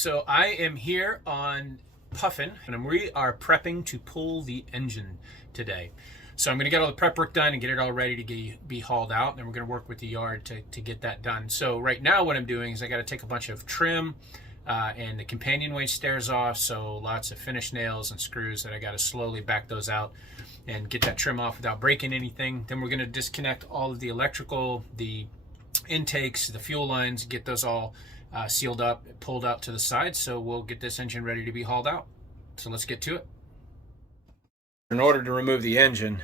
So I am here on Puffin, and we are prepping to pull the engine today. So I'm going to get all the prep work done and get it all ready to be hauled out, and then we're going to work with the yard to get that done. So right now what I'm doing is I got to take a bunch of trim and the companionway stairs off, so lots of finish nails and screws that I got to slowly back those out and get that trim off without breaking anything. Then we're going to disconnect all of the electrical, the intakes, the fuel lines, get those all sealed up, pulled out to the side, so we'll get this engine ready to be hauled out. So let's get to it. In order to remove the engine,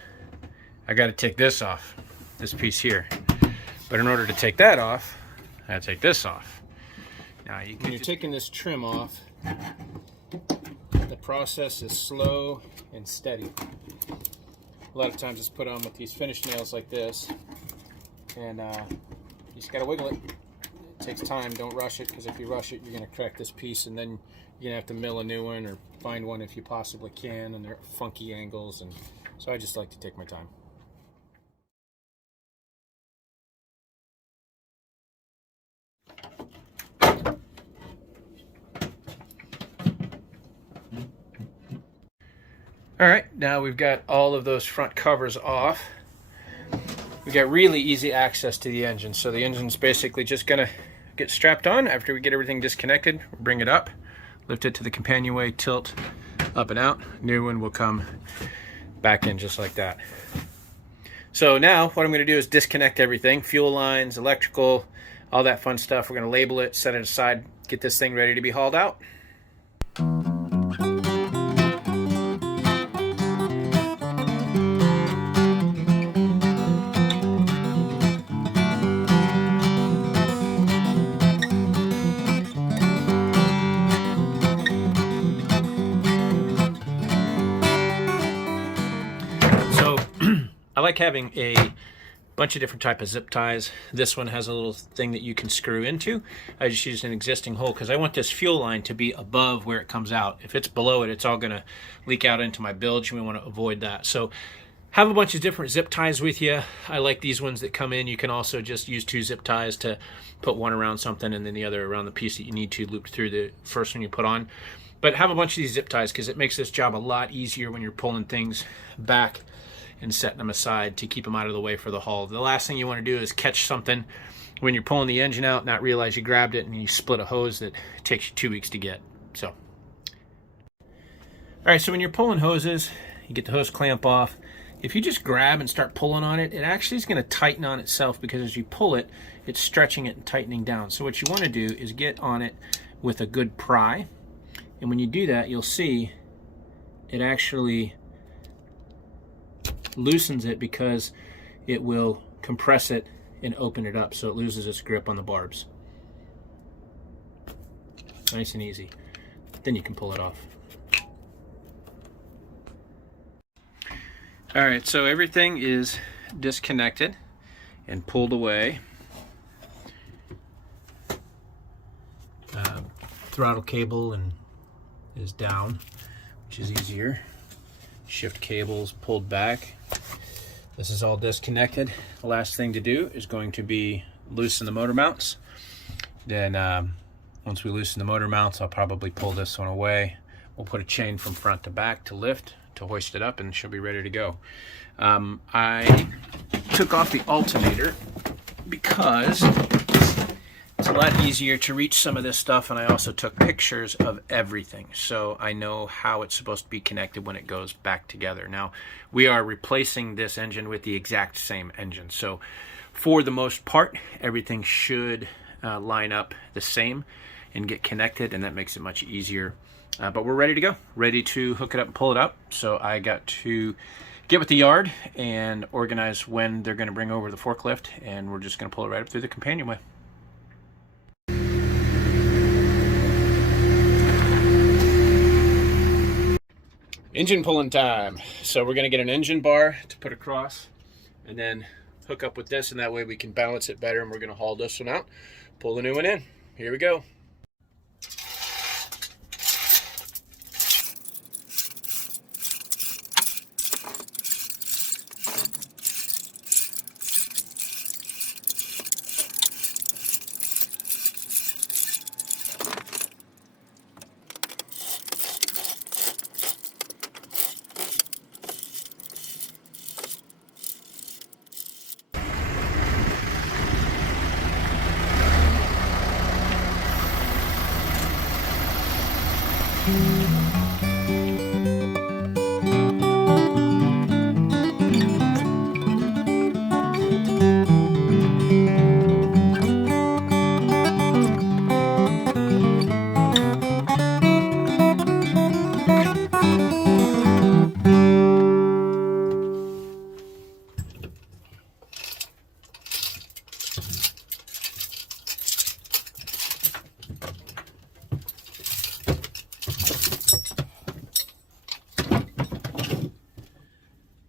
I got to take this off, this piece here. But in order to take that off, I got to take this off. Now, when you're taking this trim off, the process is slow and steady. A lot of times it's put on with these finish nails like this, and you just got to wiggle it. It takes time. Don't rush it, because if you rush it, you're going to crack this piece, and then you're going to have to mill a new one or find one if you possibly can, and they're funky angles, and so I just like to take my time. All right, now we've got all of those front covers off. We got really easy access to the engine, so the engine's basically just gonna get strapped on after we get everything disconnected. Bring it up, lift it to the companionway, tilt up and out. New one will come back in just like that. So now what I'm gonna do is disconnect everything, fuel lines, electrical, all that fun stuff. We're gonna label it, set it aside, get this thing ready to be hauled out. I like having a bunch of different type of zip ties. This one has a little thing that you can screw into. I just used an existing hole because I want this fuel line to be above where it comes out. If it's below it, it's all going to leak out into my bilge, and we want to avoid that. So have a bunch of different zip ties with you. I like these ones that come in. You can also just use 2 zip ties to put one around something and then the other around the piece that you need to loop through the first one you put on. But have a bunch of these zip ties because it makes this job a lot easier when you're pulling things back and setting them aside to keep them out of the way for the haul. The last thing you want to do is catch something when you're pulling the engine out, not realize you grabbed it, and you split a hose that takes you 2 weeks to get. So, all right, so when you're pulling hoses, you get the hose clamp off. If you just grab and start pulling on it, it actually is going to tighten on itself, because as you pull it, it's stretching it and tightening down. So what you want to do is get on it with a good pry, and when you do that, you'll see it actually loosens it, because it will compress it and open it up so it loses its grip on the barbs. Nice and easy. Then you can pull it off. All right, so everything is disconnected and pulled away. Throttle cable is down, which is easier. Shift cables pulled back. This is all disconnected. The last thing to do is going to be loosen the motor mounts. Then once we loosen the motor mounts, I'll probably pull this one away. We'll put a chain from front to back to lift, to hoist it up, and she'll be ready to go. I took off the alternator because it's a lot easier to reach some of this stuff, and I also took pictures of everything, so I know how it's supposed to be connected when it goes back together. Now, we are replacing this engine with the exact same engine, so for the most part, everything should line up the same and get connected, and that makes it much easier. But we're ready to go, ready to hook it up and pull it up. So I got to get with the yard and organize when they're going to bring over the forklift, and we're just going to pull it right up through the companionway. Engine pulling time. So we're going to get an engine bar to put across and then hook up with this, and that way we can balance it better, and we're going to haul this one out, pull the new one in. Here we go.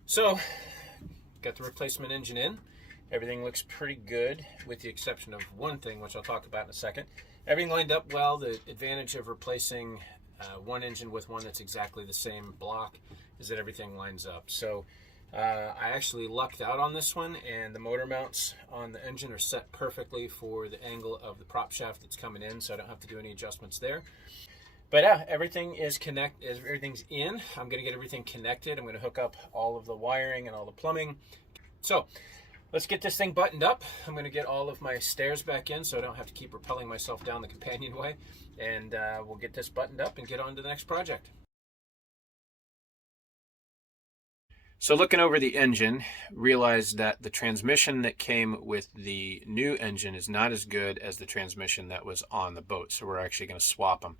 So, got the replacement engine in. Everything looks pretty good, with the exception of one thing, which I'll talk about in a second. Everything lined up well. The advantage of replacing one engine with one that's exactly the same block is that everything lines up. So I actually lucked out on this one, and the motor mounts on the engine are set perfectly for the angle of the prop shaft that's coming in, so I don't have to do any adjustments there. But yeah, everything is everything's in. I'm gonna get everything connected. I'm gonna hook up all of the wiring and all the plumbing. So let's get this thing buttoned up. I'm gonna get all of my stairs back in so I don't have to keep rappelling myself down the companionway. And we'll get this buttoned up and get on to the next project. So looking over the engine, realized that the transmission that came with the new engine is not as good as the transmission that was on the boat. So we're actually gonna swap them.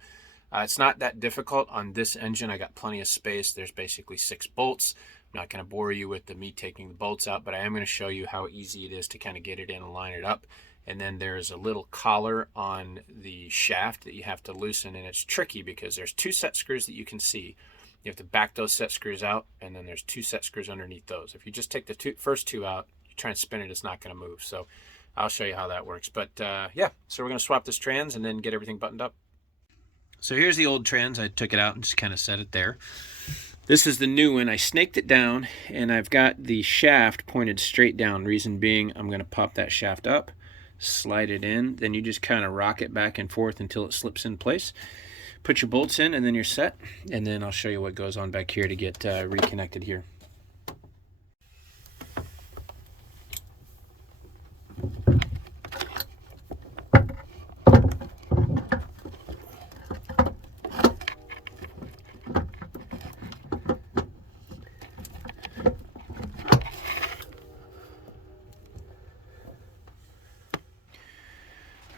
It's not that difficult on this engine. I got plenty of space. There's basically 6 bolts. I'm not going to bore you with me taking the bolts out, but I am going to show you how easy it is to kind of get it in and line it up. And then there's a little collar on the shaft that you have to loosen, and it's tricky because there's 2 set screws that you can see. You have to back those set screws out, and then there's 2 set screws underneath those. If you just take the first 2 out, you try and spin it, it's not going to move. So I'll show you how that works. But yeah, so we're going to swap this trans and then get everything buttoned up. So here's the old trans. I took it out and just kind of set it there. This is the new one. I snaked it down, and I've got the shaft pointed straight down. Reason being, I'm going to pop that shaft up, slide it in, then you just kind of rock it back and forth until it slips in place. Put your bolts in, and then you're set. And then I'll show you what goes on back here to get reconnected here.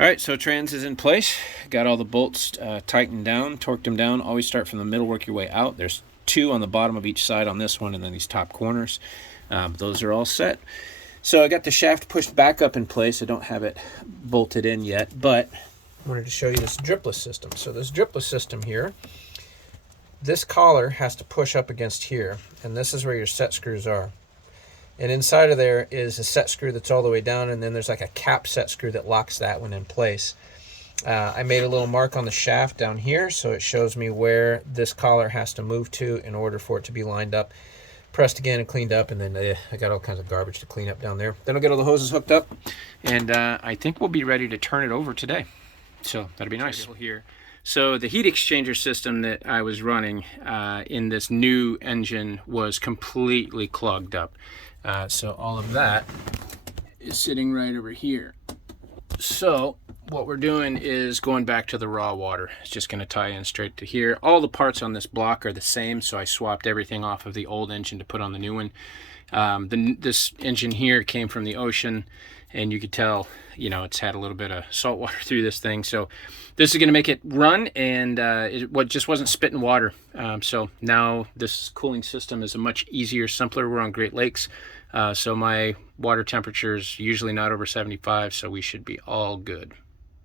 All right, so trans is in place. Got all the bolts tightened down, torqued them down. Always start from the middle, work your way out. There's 2 on the bottom of each side on this one, and then these top corners. Those are all set. So I got the shaft pushed back up in place. I don't have it bolted in yet, but I wanted to show you this dripless system. So this dripless system here, this collar has to push up against here, and this is where your set screws are. And inside of there is a set screw that's all the way down, and then there's like a cap set screw that locks that one in place. I made a little mark on the shaft down here, so it shows me where this collar has to move to in order for it to be lined up. Pressed again and cleaned up, and then I got all kinds of garbage to clean up down there. Then I'll get all the hoses hooked up, and I think we'll be ready to turn it over today. So that'll be nice. Here. So the heat exchanger system that I was running in this new engine was completely clogged up. So all of that is sitting right over here. So what we're doing is going back to the raw water. It's just going to tie in straight to here. All the parts on this block are the same, so I swapped everything off of the old engine to put on the new one. This engine here came from the ocean, and you could tell, you know, it's had a little bit of salt water through this thing. So this is going to make it run, and it just wasn't spitting water. So now this cooling system is a much easier, simpler. We're on Great Lakes, so my water temperature is usually not over 75, so we should be all good.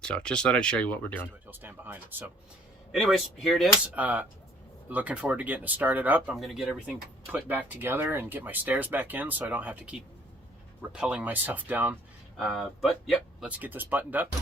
So just thought I'd show you what we're doing. He'll stand behind it. So anyways, here it is. Looking forward to getting it started up. I'm going to get everything put back together and get my stairs back in so I don't have to keep rappelling myself down. But yep, let's get this buttoned up.